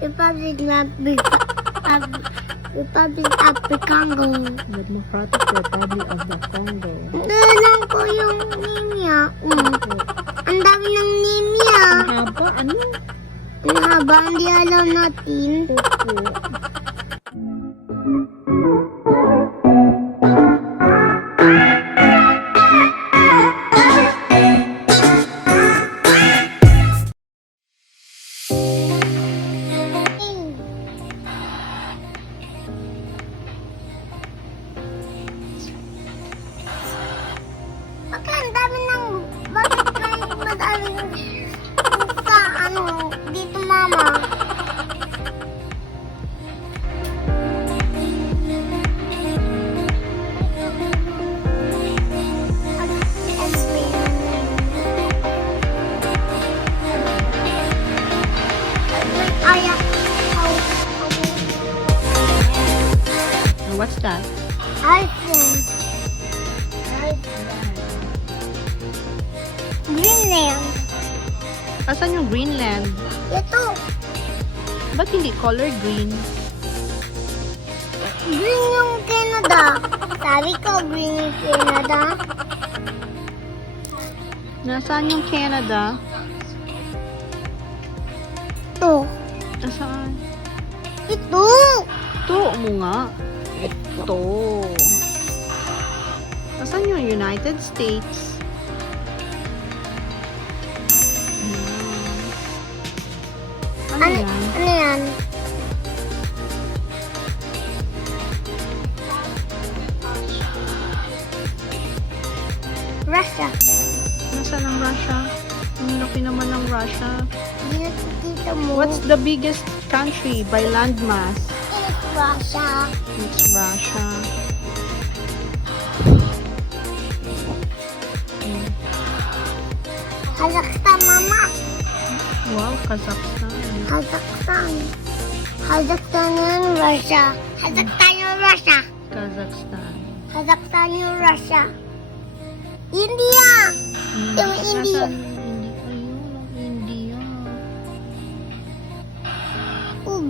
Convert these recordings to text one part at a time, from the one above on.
Republic of the Congo. Democratic Republic of the Congo. Alam ko yung name niya. Ang dami ng name niya. Ang haba, ano? Ang haba, hindi alam natin. Opo. Bakit may madaming sa dito mama? What's that? Iceland. Greenland. Asan yung Greenland? Ito. Ba't hindi color green? Green yung Canada. Sabi ko green yung Canada. Nasaan yung Canada? Ito. Nasaan? Ito. Ito mo nga. Ito. Nasaan yung United States? Ano yan? Ano yan? Russia. Nasaan ang Russia? Ang laki naman ng Russia. Hindi nakikita mo. What's the biggest country by landmass? It's Russia. It's Russia. Kazakhstan, mama. Wow, Kazakhstan. Kazakhstan. Kazakhstan yung Russia. Kazakhstan yung Russia. Kazakhstan. Kazakhstan yung Russia. India. Yung India. Nasaan ayun, India.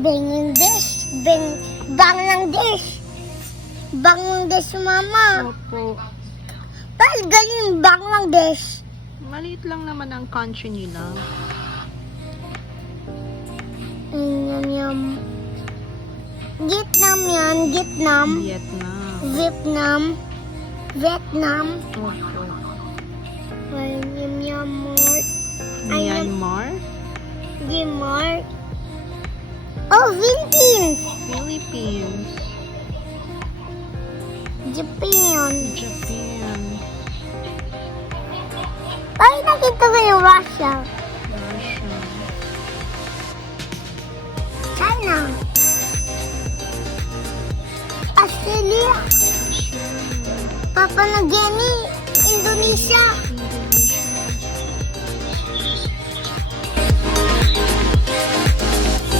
Bangladesh. Bangladesh. Bangladesh, mama. Opo. Dahil galing Bangladesh. Maliit lang naman ang country nila. Yum. Vietnam yan. Vietnam. Vietnam. Vietnam. Vietnam. Opo. Myanmar. Myanmar. Myanmar. Oh, Philippines. Philippines. Japan. Japan. Ay, nakita ko yung Russia. Russia. China. Australia. Papua New Guinea. Indonesia.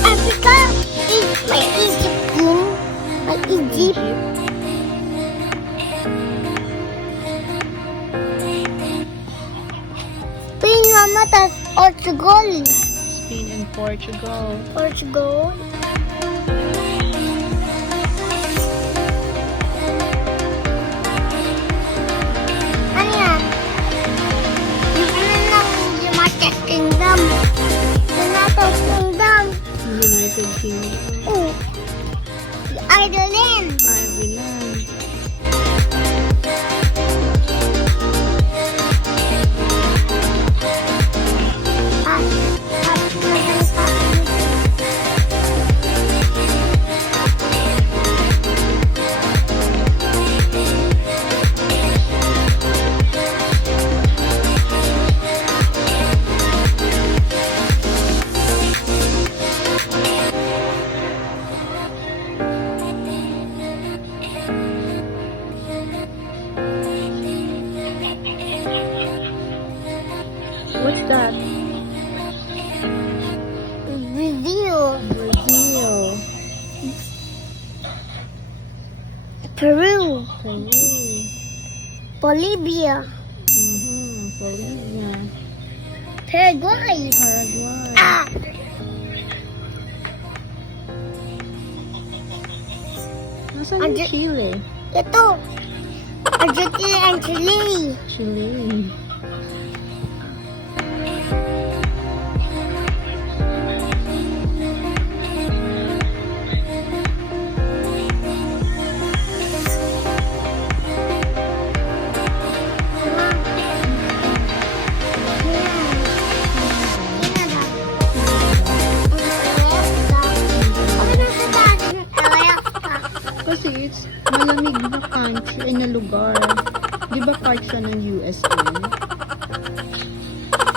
Africa. May Egypt din. May Egypt. Spain, mama, tas Portugal. Spain and Portugal. Portugal. Ano yan? Yung ano ng United Kingdom. United Kingdom. United Kingdom. Oh. Ireland. Ireland. What's that? Brazil. Brazil. Peru. Peru. Bolivia. Bolivia. Paraguay. Paraguay. Ah. Nasaan yung Arge- Chile? Ito. Argentina and Chile. Chile. Kasi it's malamig na country, na lugar. Di ba part siya ng USA?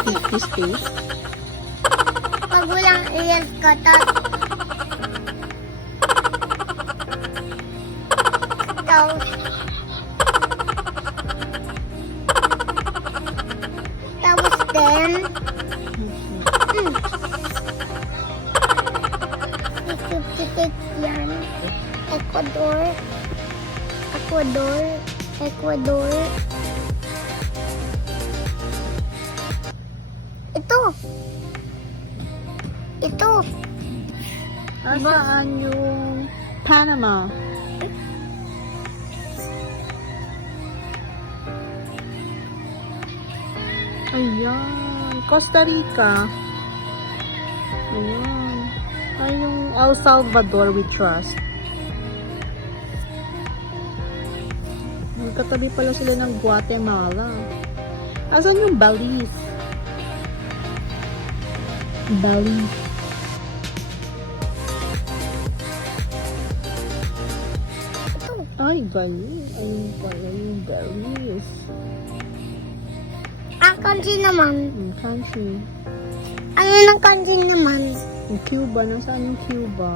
50 states? Pag walang iyas ka, tapos then, isip-sipit yan. Ecuador. Ito. Saan yung Panama? Ayan. Costa Rica. Ayan. Ay, yung El Salvador we trust. Magkatabi pala sila ng Guatemala. Asan yung Belize? Belize. Ito. Ay, galing. Ayun pala yung Belize. Ang country naman. Yung country. Ano ng country naman? Yung Cuba. Nasaan yung Cuba?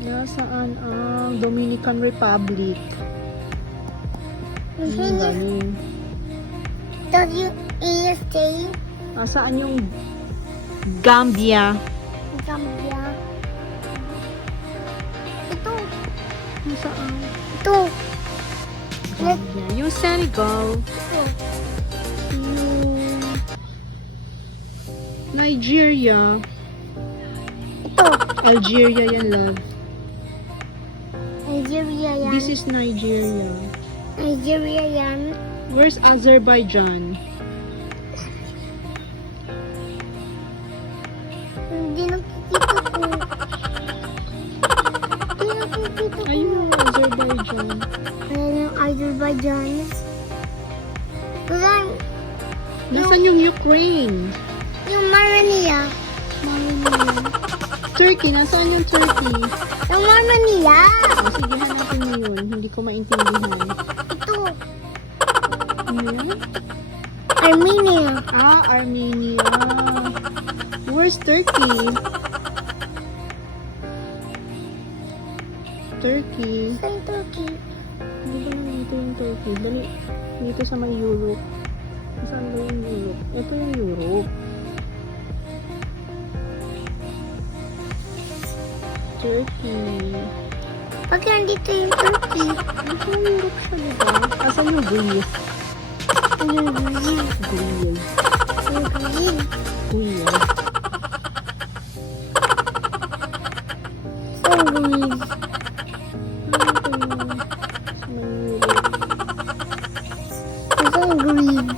Nasaan ang Dominican Republic? Ang galing. Does you stay? Saan yung Gambia? Gambia. Ito. Nasaan? Ito. Gambia. Yung Senegal. Ito. Yung Nigeria. Ito. Algeria yan, love. Nigeria yan. This is Nigeria. Nigeria yan. Where's Azerbaijan? Hindi nakikita ko. Ayun, Azerbaijan. Ayan yung Azerbaijan. Wala Nasaan yung Ukraine? yung Armenia. Turkey, nasaan yung Turkey? Yung Armenia. Sige, hanapin mo yun. Hindi ko maintindihan. Ito. Ano? Armenia. Armenia. Where's Turkey? Turkey. Saan Turkey? Hindi ba nandito yung Turkey? Dali. Dito sa may Europe. Saan ba yung Europe? Ito yung Europe. Turkey. Pag nandito yung Turkey. Dito yung Europe siya, diba? Asan yung Greece? Yung Greece. Greece. Yung Greece. Greece. Yung Greece. Ito yung Greece.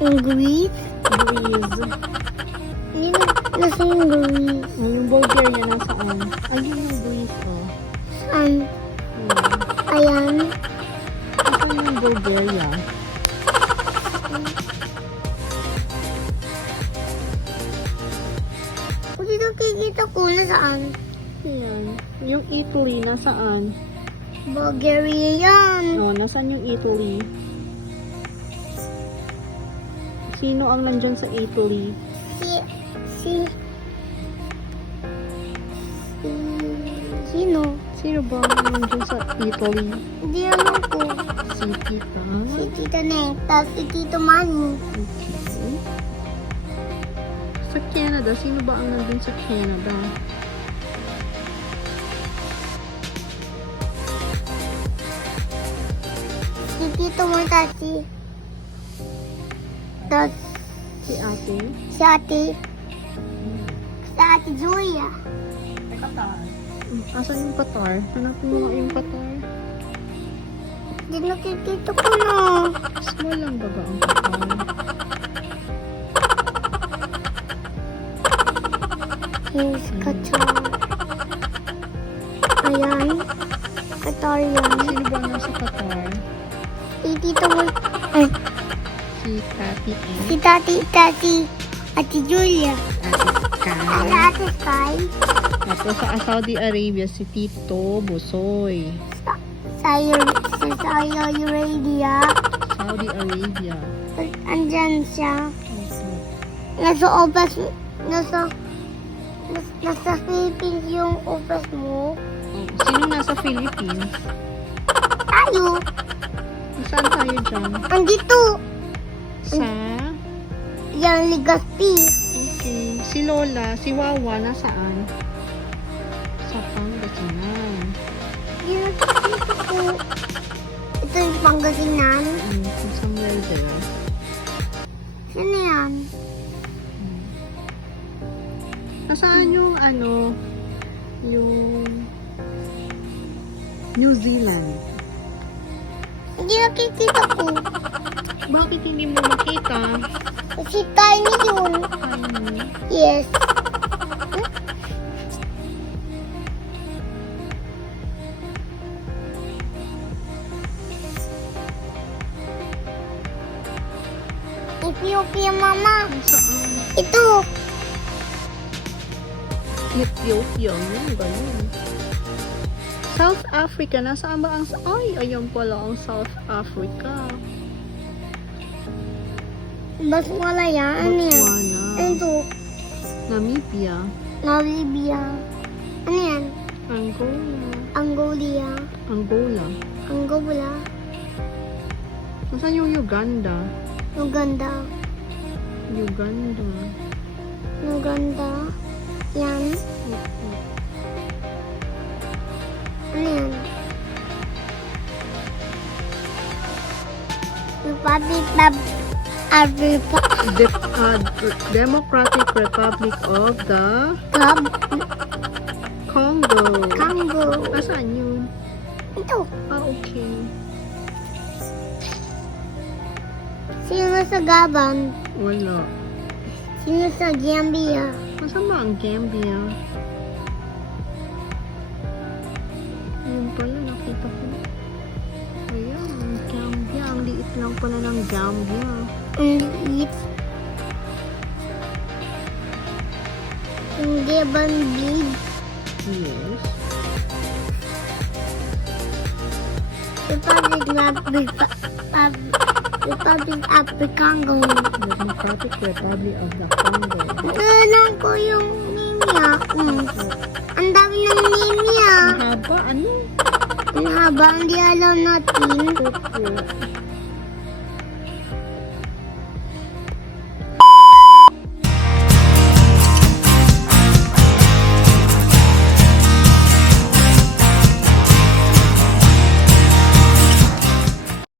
Yung Greece. Greece. Yun, nasa yung Greece. Yung Bulgaria nasaan? Ayun yung Greece, oh. Saan? Ayan. Nasaan yung Bulgaria? Kung dito kikita ko na saan? Ayan. Yung Italy, nasaan? Bulgaria yan. Oh, nasaan yung Italy? Sino ang nandyan sa Italy? Sino? Sino ba ang nandyan sa Italy? Hindi naman ko. Si Tita. Si Tita Neta, si Tito Manny. Okay. Sa Canada, sino ba ang nandun sa Canada? Si Tito Montasi. tas Si ate. si ate, si ate Julia. Asan yung patar? Hanapin mo nga yung patar. Di nakikita ko na. Small lang baga ang patar. Here's Qatar. Ayan. Qatar yan. Sino ba nasa patar? Tito mo. Ay, Si Tati and si Ate Julia. Ate Ate Sky. Sky. Tapos sa Saudi Arabia, si Tito Busoy. Sa Saudi Arabia. Saudi Arabia. Andyan siya. Opo. Nasa Philippines yung office mo. Sino nasa Philippines? Tayo. Saan tayo dyan? Andito. Sa... Yan, Legazpi. Okay. Si Lola, si Wawa, nasaan? Sa Pangasinan. Yan, dito po. Ito yung Pangasinan. Somewhere there. Sino yan? Nasaan yung ano, yung New Zealand? Hindi nakikita ko. Bakit hindi mo makita? Kasi tiny yun. Tiny. Yes. Ethiopia, mama. Nasaan? Ito. Ethiopia. Ganun. South Africa. Nasaan ba ang... Ay, ayan pala ang South Africa. Baswalaya. Ano yan? Botswana. Ito. Namibia. Namibia. Ano yan? Angola. Angolia. Angola. Angola. Nasaan yung Uganda? Uganda. Uganda. Uganda. Yan. Ano yan? Republic of Africa. Democratic Republic of the Congo. Congo. Nasaan yun? Ito. Ah, okay. Sino sa Gabon? Wala. Sino sa Gambia? Nasaan ba ang Gambia? Ayun pala, nakita ko. Ayan, ang Gambia. Ang liit lang pala ng Gambia. Ang liit. Ang Gabon big. Yes. Republic of the Congo. Democratic Republic of the Congo. Alam ko yung name niya. Ang dami ng name niya. Ang haba, ano? Ang haba, hindi alam natin. Opo.